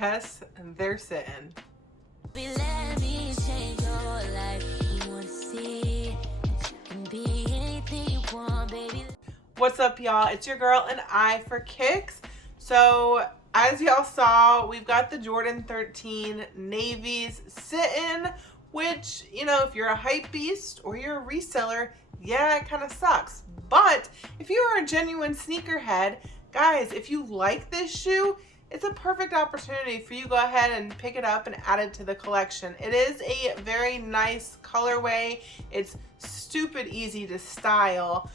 yes, they're sitting. Let me change your life. You want to see that you can be anything you want, baby. What's up, y'all? It's your girl, AnEyeIVKicks. So, as y'all saw, we've got the Jordan 13 navies sitting, which, you know, if you're a hype beast or you're a reseller, yeah, it kind of sucks. But if you are a genuine sneakerhead, guys, if you like this shoe, it's a perfect opportunity for you to go ahead and pick it up and add it to the collection. It is a very nice colorway. It's stupid easy to style.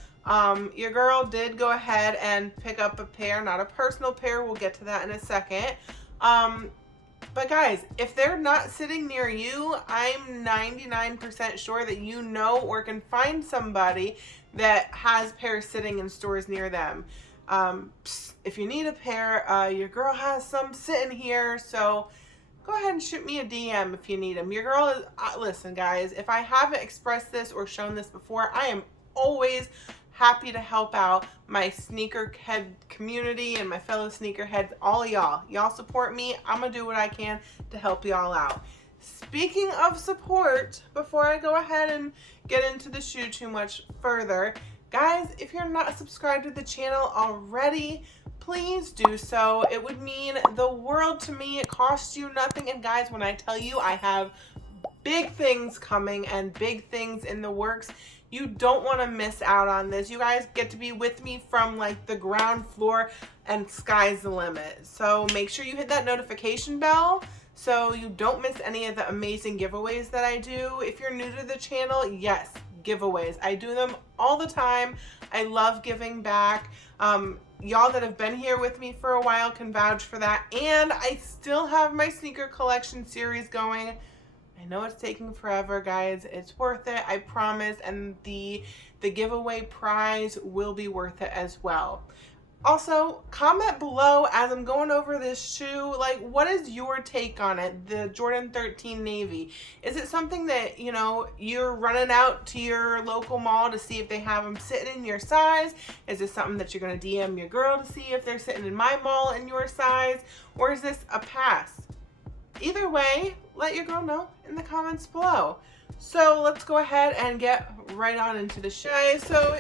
Your girl did go ahead and pick up a pair, not a personal pair. We'll get to that in a second. But guys, if they're not sitting near you, I'm 99% sure that you know or can find somebody that has pairs sitting in stores near them. If you need a pair, your girl has some sitting here, so go ahead and shoot me a DM if you need them. Your girl is, listen guys, if I haven't expressed this or shown this before, I am always happy to help out my sneakerhead community and my fellow sneakerheads, all of y'all. Y'all support me, I'm gonna do what I can to help y'all out. Speaking of support, before I go ahead and get into the shoe too much further, guys, if you're not subscribed to the channel already, please do so. It would mean the world to me. It costs you nothing. And guys, when I tell you I have big things coming and big things in the works, you don't want to miss out on this. You guys get to be with me from like the ground floor, and sky's the limit. So make sure you hit that notification bell so you don't miss any of the amazing giveaways that I do. If you're new to the channel, yes, giveaways. I do them all the time. I love giving back. Y'all that have been here with me for a while can vouch for that. And I still have my sneaker collection series going. I know it's taking forever, guys. It's worth it, I promise. And the giveaway prize will be worth it as well. Also, comment below as I'm going over this shoe, like, what is your take on it, the Jordan 13 Navy? Is it something that, you know, you're running out to your local mall to see if they have them sitting in your size? Is this something that you're going to DM your girl to see if they're sitting in my mall in your size? Or is this a pass? Either way, let your girl know in the comments below. So let's go ahead and get right on into the show. So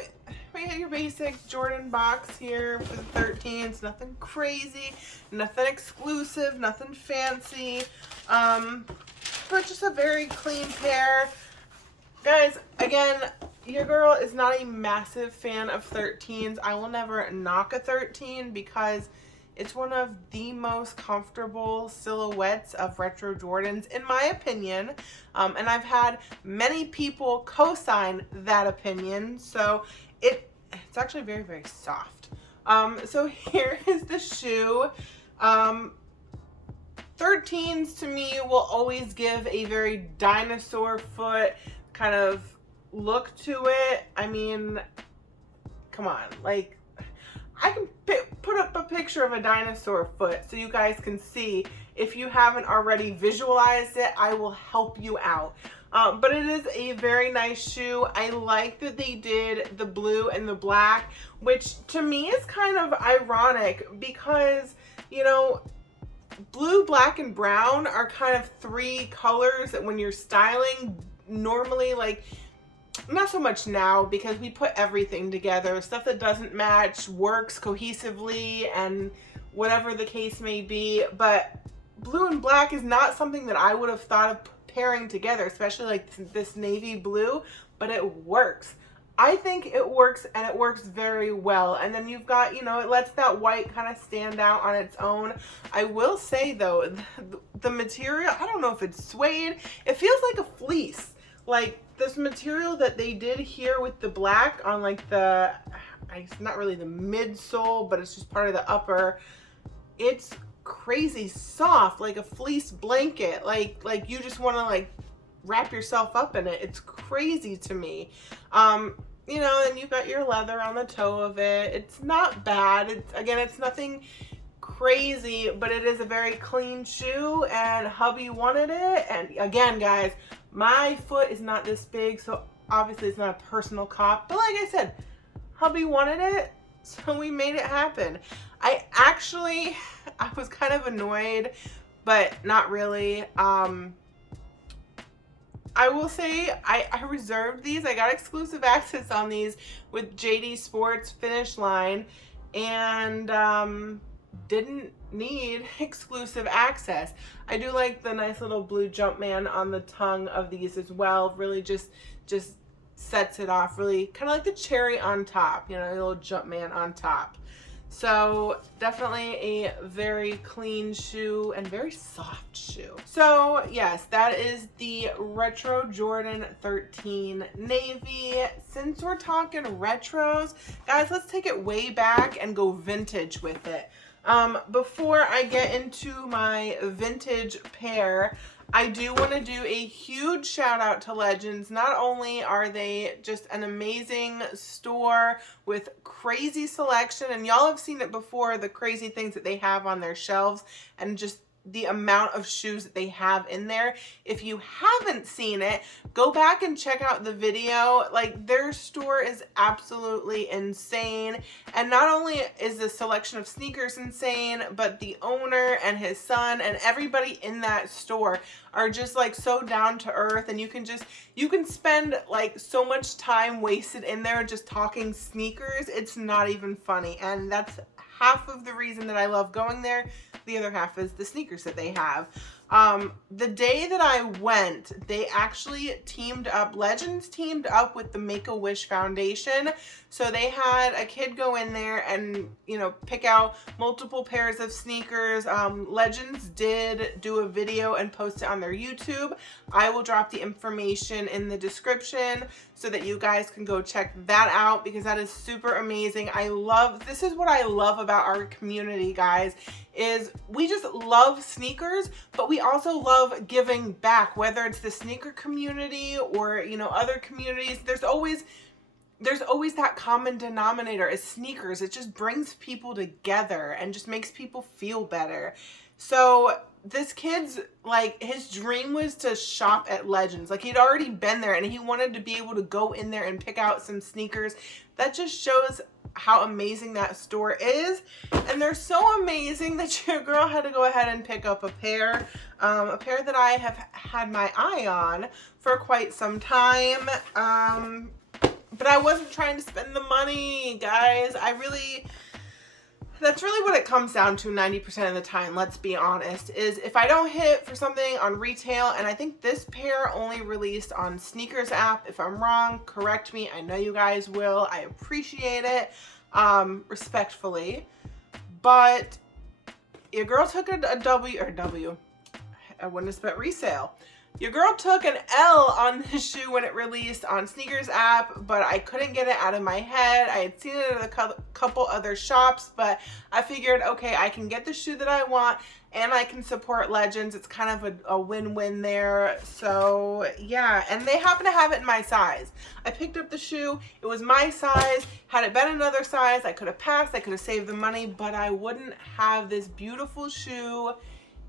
we got your basic Jordan box here for the 13s. Nothing crazy, nothing exclusive, nothing fancy, but just a very clean pair. Guys, again, your girl is not a massive fan of 13s. I will never knock a 13 because it's one of the most comfortable silhouettes of retro Jordans, in my opinion. And I've had many people co-sign that opinion. So it's actually very, very soft. So here is the shoe. 13s to me will always give a very dinosaur foot kind of look to it. I mean, come on, like, I can put up a picture of a dinosaur foot so you guys can see. If you haven't already visualized it, I will help you out. But it is a very nice shoe. I like that they did the blue and the black, which to me is kind of ironic because, you know, blue, black, and brown are kind of three colors that when you're styling normally, like, not so much now because we put everything together. Stuff that doesn't match works cohesively and whatever the case may be. But blue and black is not something that I would have thought of pairing together, especially like this navy blue, but it works. I think it works, and it works very well. And then you've got, you know, it lets that white kind of stand out on its own. I will say though, the material, I don't know if it's suede. It feels like a fleece. Like this material that they did here with the black on like the, it's not really the midsole, but it's just part of the upper. It's crazy soft, like a fleece blanket. Like you just want to like wrap yourself up in it. It's crazy to me. You know, and you've got your leather on the toe of it. It's not bad. It's nothing crazy, but it is a very clean shoe, and hubby wanted it. And again, guys, my foot is not this big, so obviously it's not a personal cop, but like I said, hubby wanted it, so we made it happen. I was kind of annoyed but not really. I will say I reserved these. I got exclusive access on these with JD Sports Finish Line, and didn't need exclusive access. I do like the nice little blue Jumpman on the tongue of these as well. Really just sets it off. Really kind of like the cherry on top, you know, a little Jumpman on top. So definitely a very clean shoe and very soft shoe. So yes, that is the Retro Jordan 13 Navy. Since we're talking retros, guys, let's take it way back and go vintage with it. Before I get into my vintage pair, I do want to do a huge shout out to Legends. Not only are they just an amazing store with crazy selection, and y'all have seen it before, the crazy things that they have on their shelves and just the amount of shoes that they have in there. If you haven't seen it, go back and check out the video. Like, their store is absolutely insane. And not only is the selection of sneakers insane, but the owner and his son and everybody in that store are just like so down to earth, and you can spend like so much time wasted in there just talking sneakers. It's not even funny. And that's half of the reason that I love going there. The other half is the sneakers that they have. The day that I went, they actually teamed up, Legends teamed up with the Make-A-Wish Foundation. So they had a kid go in there and, you know, pick out multiple pairs of sneakers. Legends did do a video and post it on their YouTube. I will drop the information in the description so that you guys can go check that out, because that is super amazing. This is what I love about our community, guys, is we just love sneakers, but we also love giving back, whether it's the sneaker community or, you know, other communities. There's always that common denominator is sneakers. It just brings people together and just makes people feel better. So this kid's, like, his dream was to shop at Legends. Like, he'd already been there and he wanted to be able to go in there and pick out some sneakers. That just shows how amazing that store is. And they're so amazing that your girl had to go ahead and pick up a pair that I have had my eye on for quite some time. But I wasn't trying to spend the money, guys. That's really what it comes down to 90% of the time, let's be honest, is if I don't hit for something on retail, and I think this pair only released on Sneakers app. If I'm wrong, correct me. I know you guys will. I appreciate it, respectfully. But your girl took a W. I wouldn't have spent resale. Your girl took an L on this shoe when it released on Sneakers app, but I couldn't get it out of my head. I had seen it at a couple other shops, but I figured, okay, I can get the shoe that I want and I can support Legends. It's kind of a win-win there. So yeah, and they happen to have it in my size. I picked up the shoe. It was my size. Had it been another size, I could have passed. I could have saved the money, but I wouldn't have this beautiful shoe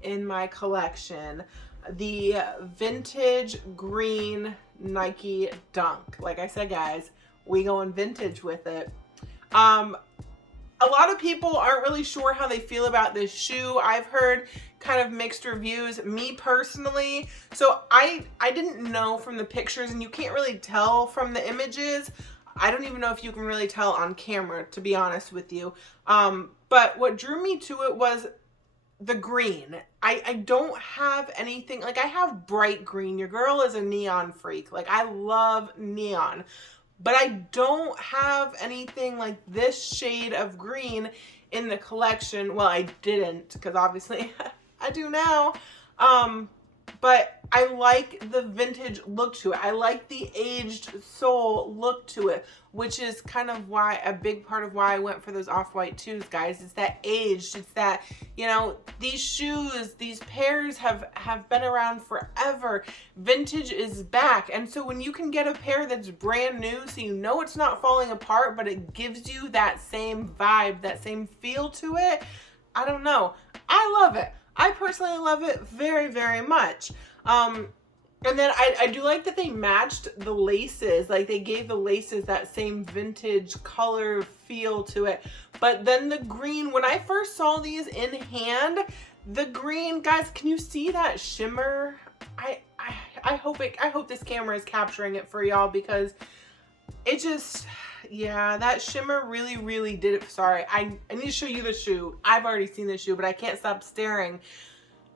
in my collection. The vintage green Nike Dunk. Like I said, guys, we going vintage with it. A lot of people aren't really sure how they feel about this shoe. I've heard kind of mixed reviews, me personally. So I didn't know from the pictures, and you can't really tell from the images. I don't even know if you can really tell on camera, to be honest with you. But what drew me to it was the green. I don't have anything, like, I have bright green. Your girl is a neon freak. Like, I love neon, but I don't have anything like this shade of green in the collection. Well, I didn't, because obviously I do now. But I like the vintage look to it. I like the aged sole look to it, which is kind of why, a big part of why I went for those off-white twos, guys. It's that aged, it's that, you know, these shoes, these pairs have been around forever. Vintage is back. And so when you can get a pair that's brand new, so you know it's not falling apart, but it gives you that same vibe, that same feel to it, I don't know. I love it. I personally love it very, very much. And then I do like that they matched the laces. Like, they gave the laces that same vintage color feel to it. But then the green, when I first saw these in hand, The green, guys, can you see that shimmer? I hope this camera is capturing it for y'all, because it just, yeah, that shimmer really did it. Sorry, I need to show you the shoe. I've already seen the shoe, but I can't stop staring.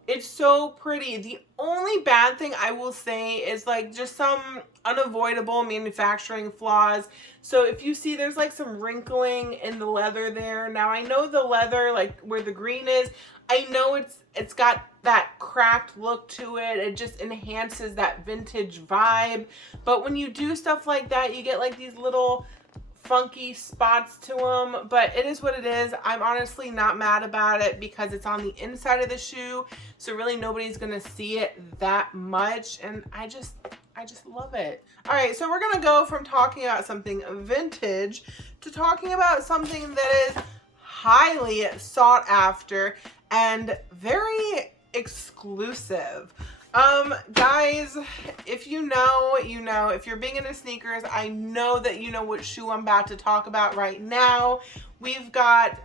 It's so pretty. The only bad thing I will say is like just some unavoidable manufacturing flaws. So if you see there's like some wrinkling in the leather there. Now I know the leather, like where the green is, I know it's got that cracked look to it. It just enhances that vintage vibe. But when you do stuff like that, you get like these little funky spots to them, but it is what it is. I'm honestly not mad about it because it's on the inside of the shoe, so really nobody's gonna see it that much, and I just love it. All right, so we're gonna go from talking about something vintage to talking about something that is highly sought after and very exclusive. Guys, if you know, you know. If you're big into sneakers, I know that you know what shoe I'm about to talk about right now. We've got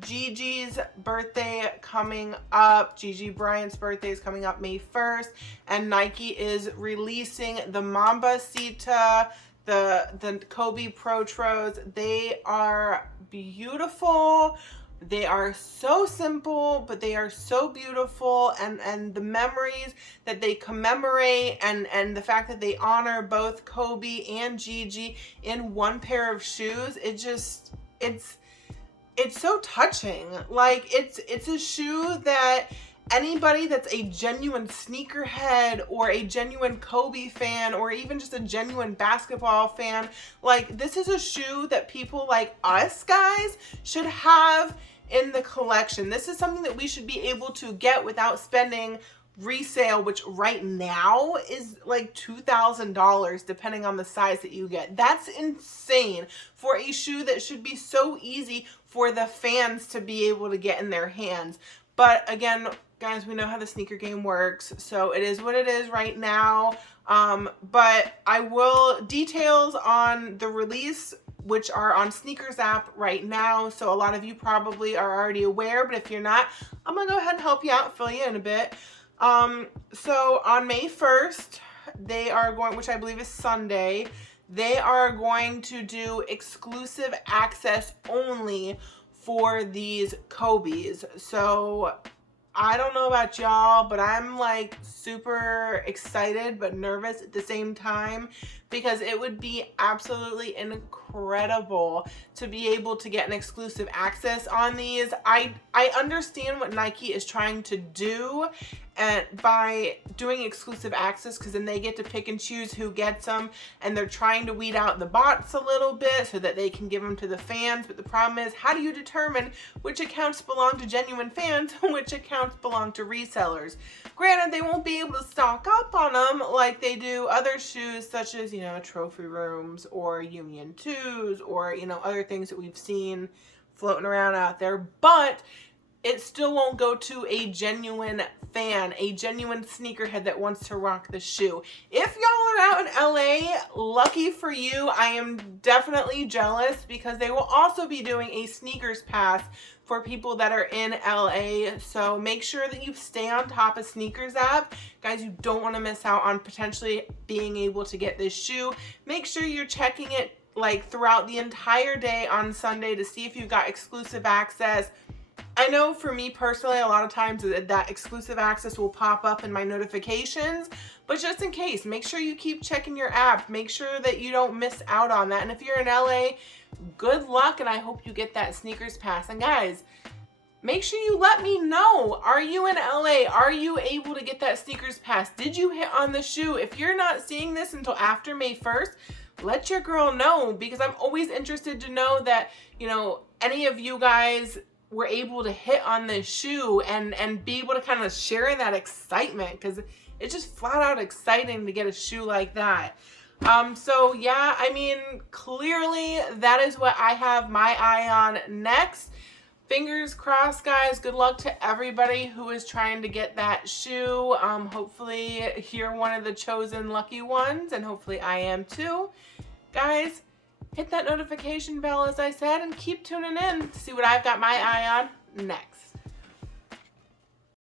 Gigi's birthday coming up. Gigi Bryant's birthday is coming up May 1st, and Nike is releasing the Mambasita, the Kobe Protros. They are beautiful. They are so simple, but they are so beautiful, and the memories that they commemorate, and the fact that they honor both Kobe and Gigi in one pair of shoes, it's so touching. Like it's a shoe that anybody that's a genuine sneakerhead or a genuine Kobe fan or even just a genuine basketball fan, like this is a shoe that people like us guys should have in the collection. This is something that we should be able to get without spending resale, which right now is like $2,000 depending on the size that you get. That's insane for a shoe that should be so easy for the fans to be able to get in their hands. But again, guys, we know how the sneaker game works, so it is what it is right now. But I will details on the release, which are on Sneakers app right now, so a lot of you probably are already aware, but if you're not, I'm gonna go ahead and help you out, fill you in a bit. So on May 1st, they are going, which I believe is Sunday, they are going to do exclusive access only for these Kobe's. So I don't know about y'all, but I'm like super excited but nervous at the same time, because it would be absolutely incredible to be able to get an exclusive access on these. I understand what Nike is trying to do, and by doing exclusive access, because then they get to pick and choose who gets them, and they're trying to weed out the bots a little bit so that they can give them to the fans. But the problem is, how do you determine which accounts belong to genuine fans and which accounts belong to resellers? Granted, they won't be able to stock up on them like they do other shoes, such as, you know, Trophy Rooms or Union 2s or, you know, other things that we've seen floating around out there, but it still won't go to a genuine fan, a genuine sneakerhead that wants to rock the shoe. If y'all are out in LA, lucky for you. I am definitely jealous, because they will also be doing a sneakers pass for people that are in LA. So make sure that you stay on top of Sneakers app. Guys, you don't want to miss out on potentially being able to get this shoe. Make sure you're checking it like throughout the entire day on Sunday to see if you've got exclusive access. I know for me personally, a lot of times that exclusive access will pop up in my notifications, but just in case, make sure you keep checking your app. Make sure that you don't miss out on that. And if you're in LA, good luck, and I hope you get that sneakers pass. And guys, make sure you let me know. Are you in LA? Are you able to get that sneakers pass? Did you hit on the shoe? If you're not seeing this until after May 1st, let your girl know, because I'm always interested to know that, you know, any of you guys were able to hit on this shoe and be able to kind of share in that excitement, because it's just flat out exciting to get a shoe like that. So yeah, I mean, clearly that is what I have my eye on next. Fingers crossed, guys. Good luck to everybody who is trying to get that shoe. Hopefully you're one of the chosen lucky ones, and hopefully I am too. Guys, hit that notification bell, as I said, and keep tuning in to see what I've got my eye on next.